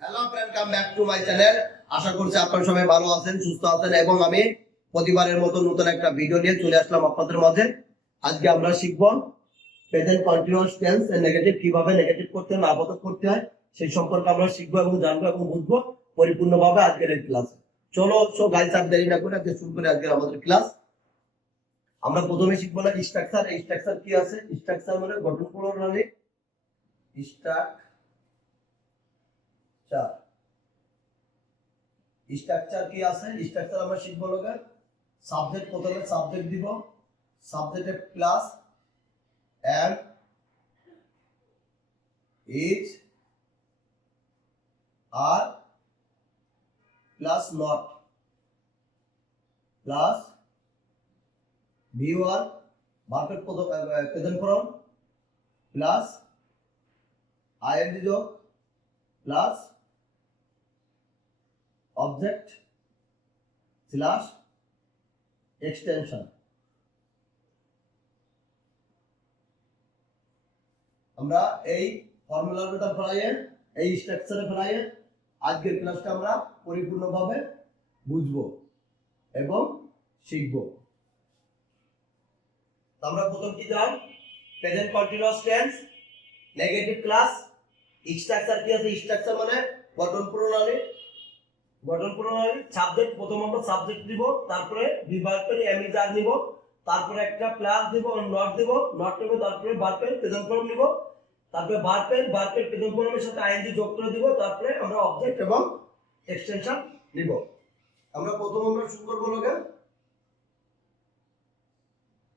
Hello friend, come back to my channel. আশা করছি আপনারা সবাই ভালো আছেন, সুস্থ আছেন এবং আমি প্রতিবারের মতো নতুন একটা ভিডিও নিয়ে চলে আসলাম আপনাদের মাঝে। আজকে আমরা শিখব প্রেজেন্ট কন্টিনিউয়াস টেন্স এর নেগেটিভ কিভাবে নেগেটিভ করতে হয়, আপাতত করতে হয় সেই সম্পর্কে আমরা শিখবো এবং জানবো এবং বুঝবো পরিপূর্ণভাবে আজকের এই ক্লাসে। চলো সো গাইস, আর দেরি না করে আজকে শুরু করি আজকের আমাদের ক্লাস। আমরা প্রথমে শিখবো না স্ট্রাকচার। এই স্ট্রাকচার কি আছে? স্ট্রাকচার মানে গঠন প্রণালী। স্ট্রাকচার স্ট্রাকচার কি আছে? স্ট্রাকচার আমরা শিখবো লোকে সাবজেক্ট, প্রথমে সাবজেক্ট দিব, সাবজেক্টে plus am is are plus not plus ভিউয়ার ভার্বের প্রেজেন্ট ফর্ম প্লাস আইএনজি যোগ প্লাস অবজেক্ট স্ল্যাশ এক্সটেনশন। আমরা এই ফর্মুলার ভিতর ফেলাইয়ে, এই স্ট্রাকচারে ফেলাইয়ে আজকের ক্লাসটা আমরা পরিপূর্ণভাবে বুঝবো এবং শিখবো। আমরা প্রথম কি জান? Present continuous tense negative class. Structure কি আছে? স্ট্রাকচার মানে গঠন প্রণালী। গঠন প্রণালী সাবজেক্ট, প্রথম আমরা সাবজেক্ট দিব, তারপরে ভার্বের এম ইজ আর নিব, তারপরে একটা প্লাস দিব, নট দিব, নট নেব, তারপরে ভার্বের প্রেজেন্ট ফর্ম নিব, তারপরে ভার্বের প্রেজেন্ট ফর্মের সাথে আইএনজি যোগ করে দিব, তারপরে আমরা অবজেক্ট এবং এক্সটেনশন নিব। আমরা শুরু করব লোকে।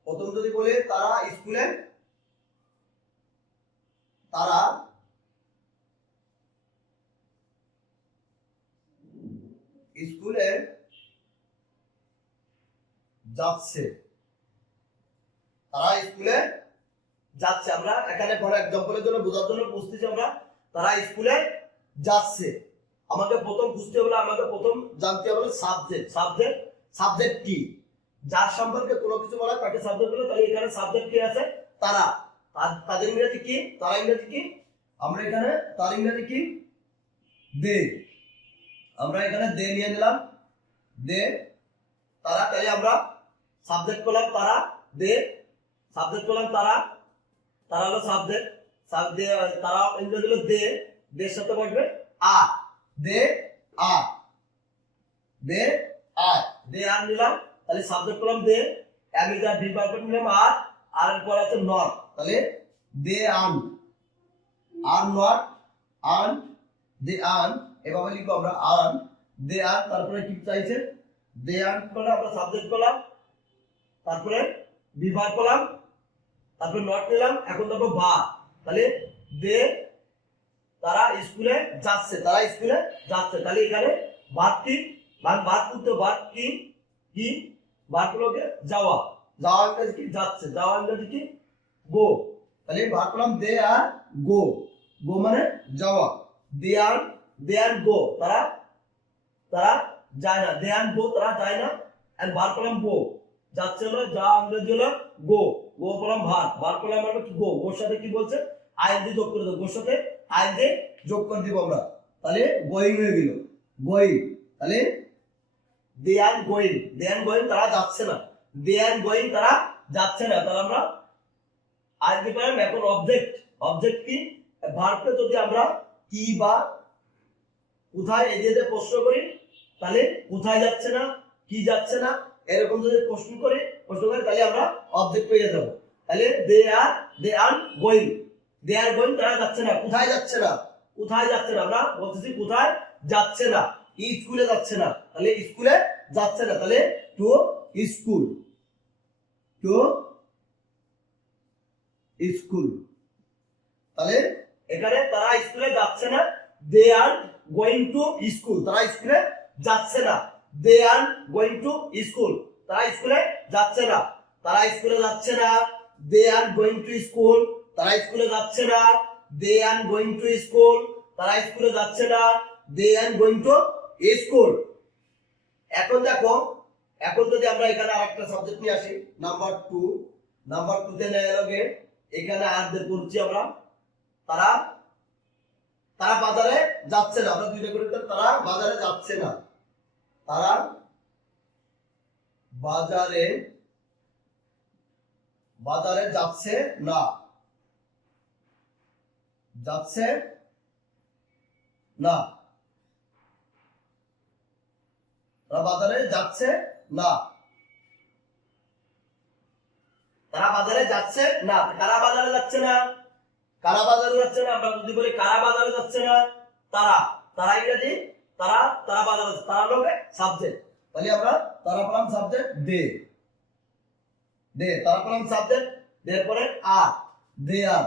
প্রথম যদি বলি তারা স্কুলে, তারা স্কুলে যাচ্ছে, তারা স্কুলে যাচ্ছে। আমরা এখানে ফর এক্সাম্পলের জন্য বোঝার জন্য বুঝতেছি আমরা তারা স্কুলে যাচ্ছে। আমাকে প্রথম বুঝতে হলে, আমাকে প্রথম জানতে হবে সাবজেক্ট। সাবজেক্ট কি? যার সম্পর্কে কোনো কিছু বলা তাকে সাবজেক্ট বলে। তাহলে এখানে সাবজেক্ট কি আছে? তারা। তাদের ইংরেজি কি? তারা ইংরেজি কি? আমরা এখানে তার ইংরেজি কি? দে। আমরা এখানে দে নিয়ে নিলাম, দে তারা। তাই আমরা সাবজেক্ট করলাম তারা, দে সাবজেক্ট করলাম তারা, তারা হলো সাবজেক্ট, তারা ইংরেজি হলো দে, দের সাথে বসবে আর, দে আর, দে আর, দে আর নিলাম, তাহলে সাবজেক্ট করলাম দে, আমি যা ভি ভার্ব নিলাম আর এর পর আছে নট, তাহলে they earn, are not earn, they earn. এভাবে লিখবো আমরা আর্ন, দে আর্ন। তারপরে কি চাইছে? দে আর্ন করে আমরা সাবজেক্ট করলাম, তারপরে ভি ভার্ব করলাম, তারপরে নট নিলাম, এখন তারপর বা, তাহলে দে তারা স্কুলে যাচ্ছে, তারা স্কুলে যাচ্ছে। তাহলে এখানে ভার্ব কি? ভার্ব করতে ভার্ব কি? কি ভার্ব হলো যাওয়া। যাওয়া ইংরেজি কি? যাচ্ছে। যাওয়া ইংরেজি কি? গো। তাহলে ভার্ব করলাম দে আর গো। গো মানে যাওয়া। দে আর গো, তারা যায় না। দে আর গো, তারা যায় না। এন্ড ভার্ব করলাম গো, যাচ্ছে হলো যা, ইংরেজি হলো গো। গো বললাম ভার্ব করলাম আমরা কি? গো। গোর সাথে কি বলছে? আইএনজি যোগ করে দেব। গোর সাথে আইএনজি যোগ করে দিব আমরা, তাহলে গোয়িং হয়ে গেল, গোয়িং। তাহলে they are going, they are going তারা যাচ্ছে না, দে আর গোয়িং তারা যাচ্ছে না। তাহলে আমরা আইএনজি পেলাম। এখন অবজেক্ট, অবজেক্ট কি? ভার্বকে যদি আমরা কি বা কোথায় এই যে প্রশ্ন করি, তাহলে কোথায় যাচ্ছে না, কি যাচ্ছে না, এরকম যদি প্রশ্ন করি তাহলে আমরা অবজেক্ট পেয়ে যাব। তাহলে they are going, they are going তারা যাচ্ছে না। কোথায় যাচ্ছে না? কোথায় যাচ্ছে না আমরা বলতেছি কোথায় যাচ্ছে না। স্কুলে যাচ্ছে না, তাহলে স্কুলে যাচ্ছে না, তাহলে টু স্কুল, টু স্কুল। তাহলে এখানে তারা স্কুলে যাচ্ছে না, they are going to school, তারা স্কুলে যাচ্ছে না। They are going to school, তারা স্কুলে যাচ্ছে না, তারা স্কুলে যাচ্ছে না। They are going to school, তারা স্কুলে যাচ্ছে না। They are going to school, তারা স্কুলে যাচ্ছে না। They are going to school. এখন দেখো, এখন যদি আমরা এখানে আরেকটা সাবজেক্ট নিয়ে আসি, নাম্বার 2। নাম্বার 2 তে নেওয়া লাগে এখানে আর পড়ছি আমরা তারা তারা বাজারে যাচ্ছে না, আমরা দুইটা করে তারা বাজারে যাচ্ছে না, তারা বাজারে বাজারে যাচ্ছে না, যাচ্ছে না, তারা বাজারে যাচ্ছে না, তারা বাজারে যাচ্ছে না। কারা বাজারে যাচ্ছে না? কারা বাজারে যাচ্ছে না? আমরা যদি বলি কারা বাজারে যাচ্ছে না, তারা, তারা ইংরেজি তারা, তারা বাজারে, তারা লোকে সাবজেক্ট, তাহলে আমরা তারা পেলাম সাবজেক্ট দে, দে তারা পেলাম সাবজেক্ট, এরপরে আর, দে আর,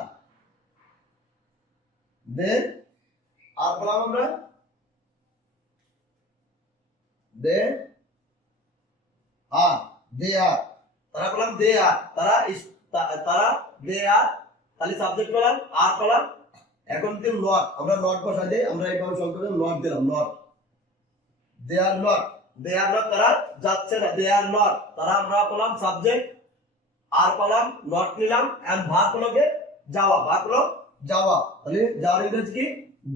দে আর পেলাম আমরা দে আর, দে আর, তারা পেলাম দে আর, তারা তারা দে আর, তাহলে সাবজেক্ট পেলাম আর পেলাম। এখন কিন্তু নট, আমরা নট বসাই দিই, আমরা এইভাবে সংক্ষেপে নট দিলাম, not, they are not, they are not, তারা যাচ্ছে না, দে আর নট, তারা আমরা পেলাম সাবজেক্ট, আর পেলাম নট নিলাম, এন্ড ভার্ব হলো গে যাওয়া, ভার্ব হলো যাওয়া, তাহলে যাওয়ার ইংরেজি কি?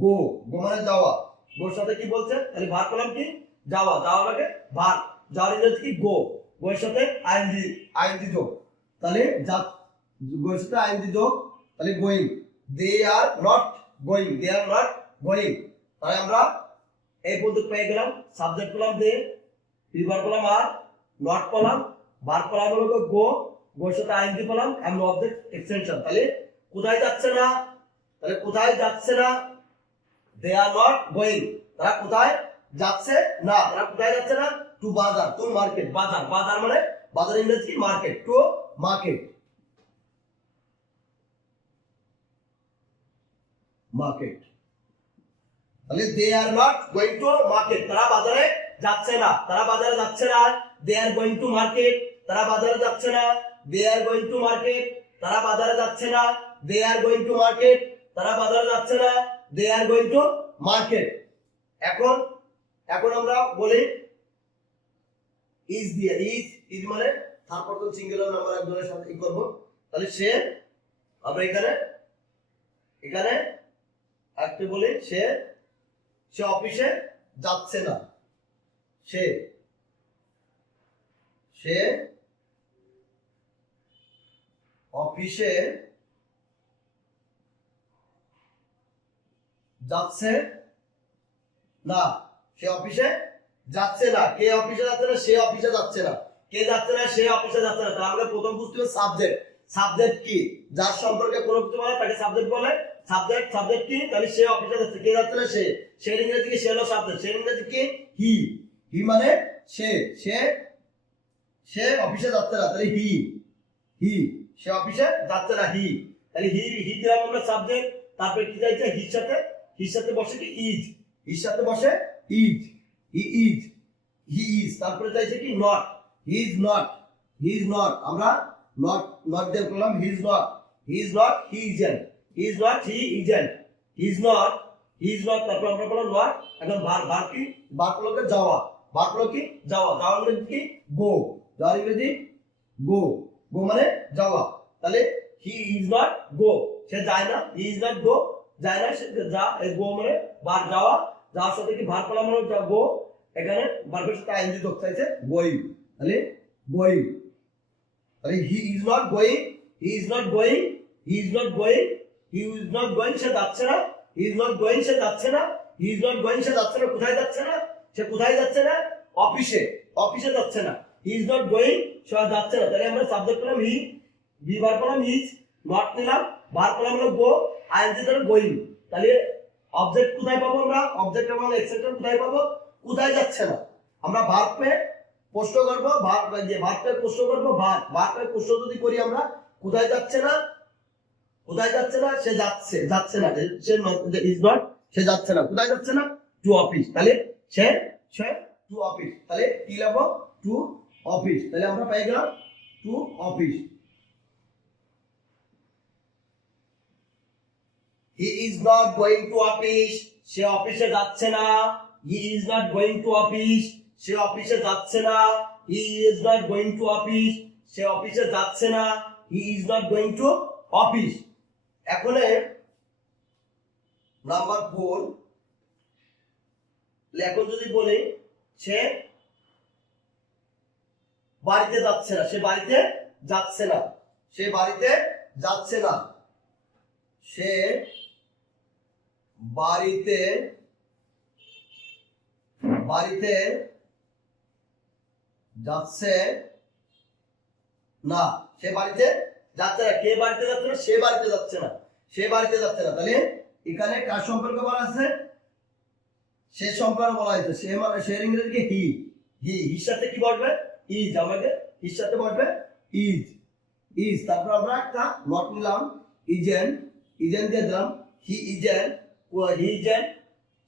গো, গো মানে যাওয়া, গোর সাথে কি বলছে? তাহলে ভার্ব পেলাম কি? যাওয়া, যাওয়া লাগে ভার্ব, যাওয়ার ইংরেজি কি? গো, গোর সাথে আইএনজি, আইএনজি যোগ, তাহলে যা, গোর সাথে আইএনজি যোগ, তাহলে going, they are not going, they are not going, তাহলে আমরা এই পর্যন্ত পেয়ে গেলাম, সাবজেক্ট পেলাম দে, প্রিভার পেলাম আর, নট পেলাম, ভার্ব পেলাম হলো গো, গোর সাথে আইএনজি পেলাম, এন্ড অবজেক্ট এক্সটেনশন। তাহলে কোথায় যাচ্ছে না? তাহলে কোথায় যাচ্ছে না? দে আর নট গোয়িং, তারা কোথায় যাচ্ছে না, তারা কোথায় যাচ্ছে না? টু বাজার, টু মার্কেট, বাজার, বাজার মানে বাজার ইংরেজি কি? মার্কেট, টু মার্কেট, মার্কেট, তাহলে they are not going to market, তারা বাজারে যাচ্ছে না, তারা বাজারে যাচ্ছে না, they are going to market, তারা বাজারে যাচ্ছে না, they are going to market, তারা বাজারে যাচ্ছে না, they are going to market, তারা বাজারে যাচ্ছে না, they are going to market. এখন এখন আমরা বলি ইজ দিয়ে, ইজ, ইজ মানে থার্ড পারসন সিঙ্গুলার নাম্বার একজনের সাথে ই করব, তাহলে সে, আমরা এখানে এখানে একটা বলি সে, সে অফিসে যাচ্ছে না, সে, সে অফিসে যাচ্ছে না, সে অফিসে যাচ্ছে না, কে অফিসে যাচ্ছে না? সে অফিসে যাচ্ছে না, কে যাচ্ছে না? সে অফিসে যাচ্ছে না, তাহলে আমাদের প্রথম বুঝতে হবে সাবজেক্ট, সাবজেক্ট কি? যার সম্পর্কে কোনো কিছু বলে তাকে সাবজেক্ট বলে, সাবজেক্ট, সাবজেক্ট কি? তাহলে সে অফিসে যাচ্ছে, কে যাচ্ছে না? সে, সে ইংরেজি কি? সে হলো সাবজেক্ট, সে ইংরেজি কি? হি, হি মানে সে, সে, সে অফিসে যাচ্ছে না, তাহলে হি, হি, সে অফিসে যাচ্ছে না, হি, তাহলে হি, হি দিলাম আমরা সাবজেক্ট, তারপরে কি যাইছে? হির সাথে, হির সাথে বসে কি? ইজ, হির সাথে বসে is, he is, he is, তারপরে চাইছে কি? Not, he is not, he is not, আমরা নট, নট দিয়ে বললাম হি is not, he is not, he isn't, he is not, he isn't, he is not, he is not, তারপর আমরা বললাম not. এখন ভার্ব, ভার্ব কি? ভার্ব হলো যাওয়া, ভার্ব হলো কি? যাওয়া, যাওয়া ইংরেজি কি? গো, যাওয়ার ইংরেজি গো, গো মানে যাওয়া, তাহলে হি ইজ নট গো, সে যায় না, হি ইজ নট গো, যায় না, সে যা, গো মানে ভার্ব যাওয়া, যাওয়ার সাথে কি ভার্ব পেলাম হলো গো, এখানে ভার্বের সাথে আইএনজি যোগ চাইছে গোয়িং, তাহলে গোয়িং, তাহলে he is not going, he is not going, he is not going, he is not going, সে যাচ্ছে না, হি ইজ নট গোয়িং, সে যাচ্ছে না, হি ইজ নট গোয়িং, সে যাচ্ছে না, কোথায় যাচ্ছে না? সে কোথায় যাচ্ছে না? অফিসে, অফিসে যাচ্ছে না, হি ইজ নট গোয়িং, সে যাচ্ছে না, তাহলে আমরা সাবজেক্ট পেলাম হি, বি ভার্ব পেলাম ইজ, নট নিলাম, ভার্ব পেলাম হলো গো, আইএনজি ধরে গোয়িং, তাহলে অবজেক্ট কোথায় পাবো আমরা? অবজেক্ট এবং এক্সেপ্টর কোথায় পাবো? কোথায় যাচ্ছে না, আমরা ভার্বে প্রশ্ন করব, ভার্ব যে ভার্বে প্রশ্ন করব, ভার্ব, ভার্বে প্রশ্ন যদি করি আমরা কোথায় যাচ্ছে না, কোথায় যাচ্ছে না? সে যাচ্ছে, যাচ্ছে না, সে ইজ নট, সে যাচ্ছে না, কোথায় যাচ্ছে না? টু অফিস, তাহলে সে, সে টু অফিস, তাহলে কি লিখব? টু অফিস, তাহলে আমরা পেয়ে গেলাম to office. He is not going to office, সে অফিসে যাচ্ছে না, he is not going to office, সে অফিসে যাচ্ছে না, he is not going to office, সে অফিসে যাচ্ছে না, he is not going to office. এখন নাম্বার 4 এখন যদি বলি সে বাড়িতে যাচ্ছে না, সে বাড়িতে যাচ্ছে না, সে বাড়িতে যাচ্ছে না, সে বাড়িতে বাড়িতে যাচ্ছে না, সে বাড়িতে যাচ্ছে না, কে বাড়িতে যাচ্ছে না, সে বাড়িতে যাচ্ছে না, সে বাড়িতে যাচ্ছে না। তাহলে এখানে কার সম্পর্কে বলা আছে, সে সম্পর্কে বলা হয়েছে, সে মানে সে ইংরেজি হি, হির সাথে কি বসবে, ইজ, আমাদের হির সাথে বসবে ইজ, তারপর আমরা একটা নট নিলাম, ইজেন দিয়ে দিলাম, হি ইজেন,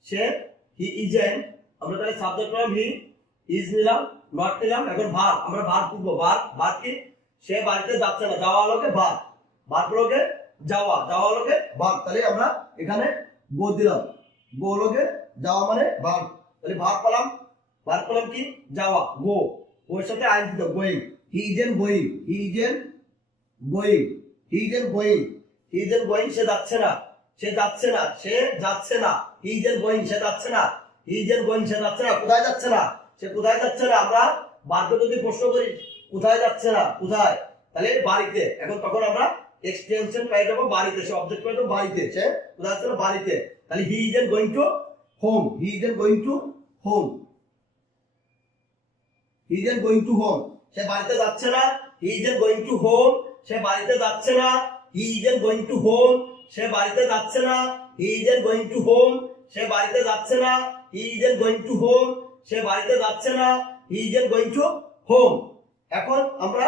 সে হি ইজেন, আমরা তাহলে সাবজেক্ট করলাম হি, ইজ নিলাম, নট নিলাম, এখন ভার্ব, আমরা ভার্ব করব, ভার্ব কি, সে বাড়িতে যাচ্ছে না, যাওয়া লোকে ভার্ব লোকে যাওয়া লোকে ভার্ব, তাহলে আমরা এখানে গো দিলাম, গো লোকে যাওয়া মানে ভার্ব, তাহলে ভার্ব পেলাম কি যাওয়া, গো, ওর সাথে আইন দিতে গোয়িং, হি ইজেন গোয়িং, সে যাচ্ছে না, হি ইজেন গোয়িং, সে যাচ্ছে না, কোথায় যাচ্ছে না, সে কোথায় যাচ্ছে না, আমরা ভার্বকে যদি প্রশ্ন করি কোথায় যাচ্ছে না, কোথায়, তাহলে বাড়িতে, এখন তখন আমরা এক্সটেনশন পেয়ে যাবো বাড়িতে, সে অবজেক্ট পেয়ে যাবো বাড়িতে, সে কোথায় যাচ্ছে না, বাড়িতে, তাহলে he isn't going to home, he isn't going to home, সে বাড়িতে যাচ্ছে না, he isn't going to home, সে বাড়িতে যাচ্ছে না, he isn't going to home, সে বাড়িতে যাচ্ছে না, he isn't going to home, সে বাড়িতে যাচ্ছে না, he isn't going to home, সে বাড়িতে যাচ্ছে না, he isn't going to home. এখন আমরা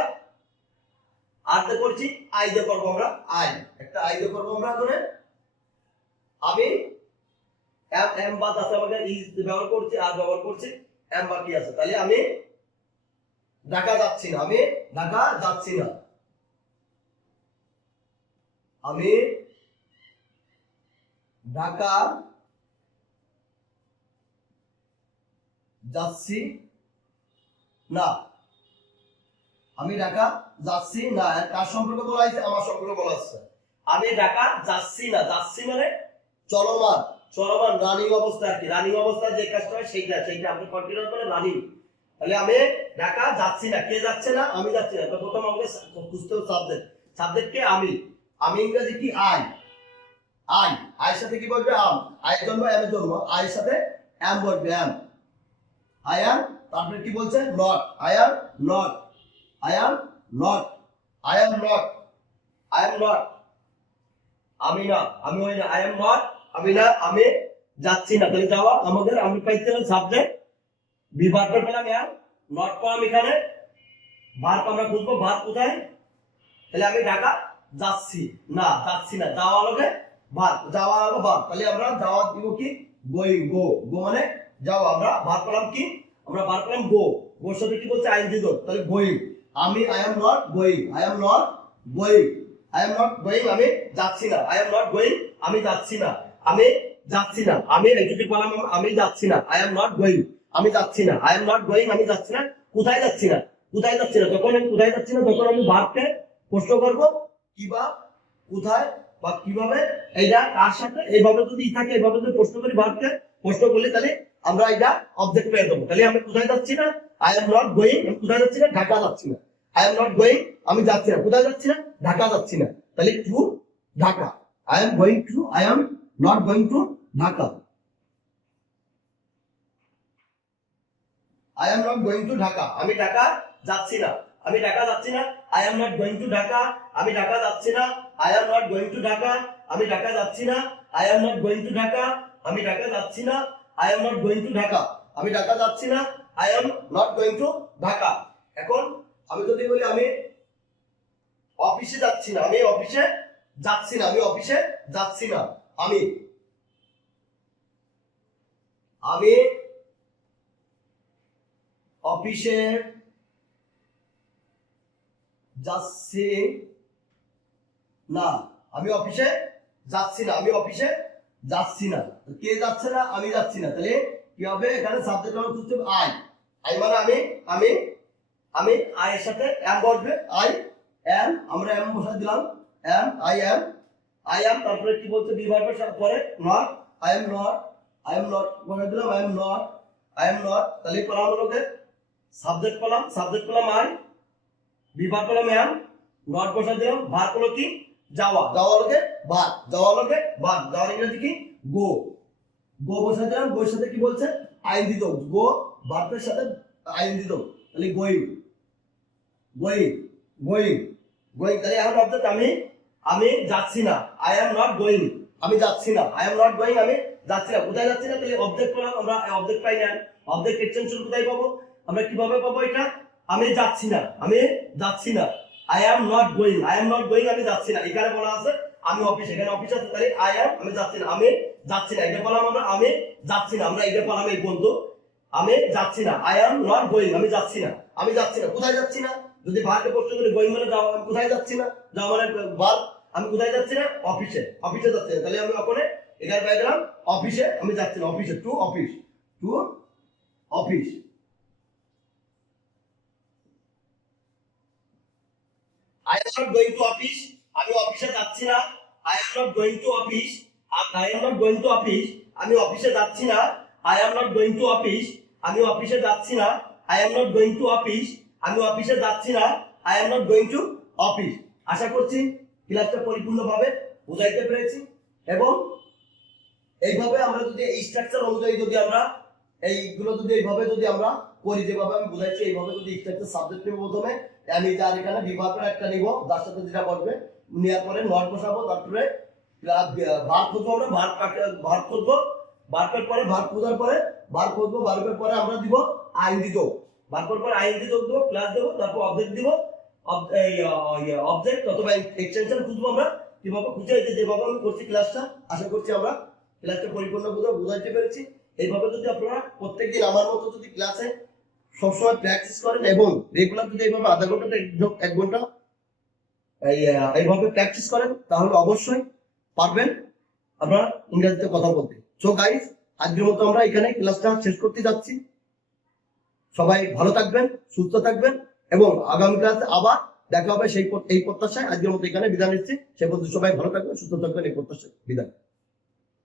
আর দিয়ে করছি, আই দিয়ে করবো, আমরা একটা আই দিয়ে করবো আমরা, করে আমি এম বাদ আছে, আমাকে ইজ ব্যবহার করছি, আর ব্যবহার করছি, এম বাকি আছে, তাহলে আমি ঢাকা যাচ্ছি না, আমি ঢাকা যাচ্ছি না, আমি ঢাকা যাচ্ছি না, আমি ঢাকা যাচ্ছি না, কার সম্পর্কে বলা হয়েছে, আমার সম্পর্কে বলা হচ্ছে, আমি ঢাকা যাচ্ছি না, যাচ্ছি মানে চলমান, রানিং অবস্থা আর কি, রানিং অবস্থায় যে কাজটা হয় সেইটা আপনি কন্টিনিউ করে রানিং, তাহলে আমি ঢাকা যাচ্ছি না, কে যাচ্ছে না, আমি যাচ্ছি না, তো প্রথম আমাকে খুঁজতে হবে সাবজেক্ট কে, আমি ইংরেজি কি, আইয়ের সাথে কি বলবে, আই জন্ম, এম এর জন্ম, আইয়ের সাথে এম বলবে, আই এম, তারপরে কি বলছে, নট, আই এম নট, আমি না, আমি হই না, আই এম নট, আমি না, আমি যাচ্ছি না, তাহলে যাওয়া আমাদের, আমি পাইছিলাম সাবজেক্ট, ভার্ব পেলাম এম, নট পেলাম এখানে, ভার্ব আমরা খুঁজবো, ভার্ব কোথায়, তাহলে আমি ঢাকা যাচ্ছি না, যাওয়া লোকে ভার্ব, তাহলে আমরা যাওয়া দিব কি, গোয়িং, গো মানে যাওয়া, আমরা ভার্ব পেলাম কি, আমরা ভার্ব পেলাম গো, গোর সাথে কি বলছে, আইন দিত, তাহলে গোয়িং, আমি আই এম নট গোয়িং, আমি যাচ্ছি না, আমি যাচ্ছি না, আমি একটু বললাম, আমি যাচ্ছি না, আই এম নট গোয়িং, আমি যাচ্ছি না, আমি যাচ্ছি না, কোথায় যাচ্ছি না, যখন আমি কোথায় যাচ্ছি না, তখন আমি ভার্বকে প্রশ্ন করব, কিবা, কোথায় বা কিভাবে, এইটা কার সাথে, এইভাবে যদি থাকে, এইভাবে যদি প্রশ্ন করি, ভার্বকে প্রশ্ন করলে তাহলে আমরা এটা অবজেক্ট পেয়ে যাবো, তাহলে আমি কোথায় যাচ্ছি না, আই এম নট গোয়িং, আমি কোথায় যাচ্ছি না, ঢাকা যাচ্ছি না, আই এম নট গোয়িং, আমি যাচ্ছি না, কোথায় যাচ্ছি না, ঢাকা যাচ্ছি না, তাহলে to Dhaka, I am not going to Dhaka, I am not going to Dhaka, আমি ঢাকা যাচ্ছি না, I am not going to Dhaka, আমি ঢাকা যাচ্ছি না, I am not going to Dhaka, আমি ঢাকা যাচ্ছি না, I am not going to Dhaka, আমি ঢাকা যাচ্ছি না, I am not going to Dhaka, আমি ঢাকা যাচ্ছি না, I am not going to Dhaka. এখন আমি যদি বলি আমি অফিসে যাচ্ছি না, আমি অফিসে যাচ্ছি না, আমি অফিসে যাচ্ছি না, আমি অফিসে যাচ্ছি না, কে যাচ্ছে না, আমি যাচ্ছি না, তাহলে কি হবে, এখানে সাবজেক্ট আমরা খুঁজতে হবে, আই মানে আমি আই এর সাথে এম বসবে, আই এম, আমরা এম বসাই দিলাম, আই এম, আই অ্যাম, তারপরে কি বলছে বি ভার্বের সাথে পরে not, I am not, I am not বলে দিলাম, I am not, I am not, তাহলে পেলাম হলোকে সাবজেক্ট পেলাম, সাবজেক্ট পেলাম আই, বি ভার্ব পেলাম অ্যাম, নট বসা দিলাম, ভার্ব হলো কি যাওয়া, যাওয়া লোকে ভার্ব, যাওয়া লোকে ভার্ব, যাওয়ার ইংরেজি কি গো, গো বসা দিলাম, গোর সাথে কি বলছে আইন দিত, গো ভার্বের সাথে আইন দিত, তাহলে গোয়িং, গোয়িং, গোয়িং, গোয়িং, তাহলে এখন অবজেক্ট আমি, আমি যাচ্ছি না, আই এম নট গোয়িং, আমি যাচ্ছি না, আই এম নট গোয়িং, আমি যাচ্ছি না, কোথায় যাচ্ছি না, তাহলে অবজেক্ট পেলাম আমরা, অবজেক্ট পাই না, অবজেক্ট এক্সটেনশন কোথায় পাবো আমরা, কিভাবে পাবো এটা, আমি যাচ্ছি না, আমি যাচ্ছি না, I am not going, I am not going, আমি যাচ্ছি না, এখানে বলা আছে আমি অফিস, এখানে অফিস আছে, তাহলে আই এম, আমি যাচ্ছি না, আমি যাচ্ছি না, এটা বললাম আমরা, আমি যাচ্ছি না, আমরা এটা বললাম এই বন্ধু, আমি যাচ্ছি না, আই এম নট গোয়িং, আমি যাচ্ছি না, আমি যাচ্ছি না, কোথায় যাচ্ছি না, যদি ভার্বকে প্রশ্ন করি গোয়িং মানে যাওয়া, আমি কোথায় যাচ্ছি না, যাওয়া মানে ভার্ব, আমি কোথায় যাচ্ছি না, অফিসে, অফিসে যাচ্ছি না, তাহলে আমি ওখানে এখানে পেয়ে গেলাম অফিসে, আমি যাচ্ছি না, অফিসে, to office, to office, I am not going to office, আমি অফিসে যাচ্ছি না, I am not going to office, I am not going to office, আমি অফিসে যাচ্ছি না, I am not going to office, আমি অফিসে যাচ্ছি না, I am not going to office, আমি অফিসে যাচ্ছি না, I am not going to office. আশা করছি ক্লাসটা পরিপূর্ণভাবে বুঝাইতে পেরেছি, এবং এইভাবে আমরা যদি এই স্ট্রাকচার অনুযায়ী যদি আমরা এইগুলো যদি এইভাবে যদি আমরা করি, যেভাবে আমি বুঝাইছি এইভাবে যদি স্ট্রাকচার সাবজেক্ট নিব, প্রথমে আমি যার এখানে বিভাগের একটা নিব, যার সাথে যেটা বসবে, নেওয়ার পরে নট বসাবো, তারপরে ভার্ব খুঁজবো, আমরা ভার্ব খুঁজবো, ভার্বের পরে ভার্ব খোঁজার পরে ভার্ব খুঁজবো, ভার্বের পরে আমরা দিব আইএনজি যোগ, ভার্বের পরে আইএনজি যোগ দেবো, প্লাস দেবো, তারপর অবজেক্ট দিব, অবজেক্ট অথবা এক্সটেনশন খুঁজবো আমরা, কিভাবে খুঁজে যেভাবে আমি করছি ক্লাসটা, আশা করছি আমরা ক্লাসটা পরিপূর্ণ বুঝাইতে পেরেছি। এইভাবে যদি আপনারা প্রত্যেকদিন আমার মতো যদি ক্লাসে সবসময় প্র্যাকটিস করেন এবং রেগুলার যদি এইভাবে আধা ঘন্টা 1 ঘন্টা এইভাবে প্র্যাকটিস করেন, তাহলে অবশ্যই পারবেন আপনারা ইংরেজিতে কথা বলতে। সো গাইস, আজকের মতো আমরা এখানে ক্লাসটা শেষ করতে যাচ্ছি। সবাই ভালো থাকবেন, সুস্থ থাকবেন, এবং আগামী ক্লাসে আবার দেখা হবে সেই এই প্রত্যাশায় আজকের মতো এখানে বিদায় নিচ্ছি। সে পর্যন্ত সবাই ভালো থাকবেন, সুস্থ থাকবেন, এই প্রত্যাশায় বিদায়।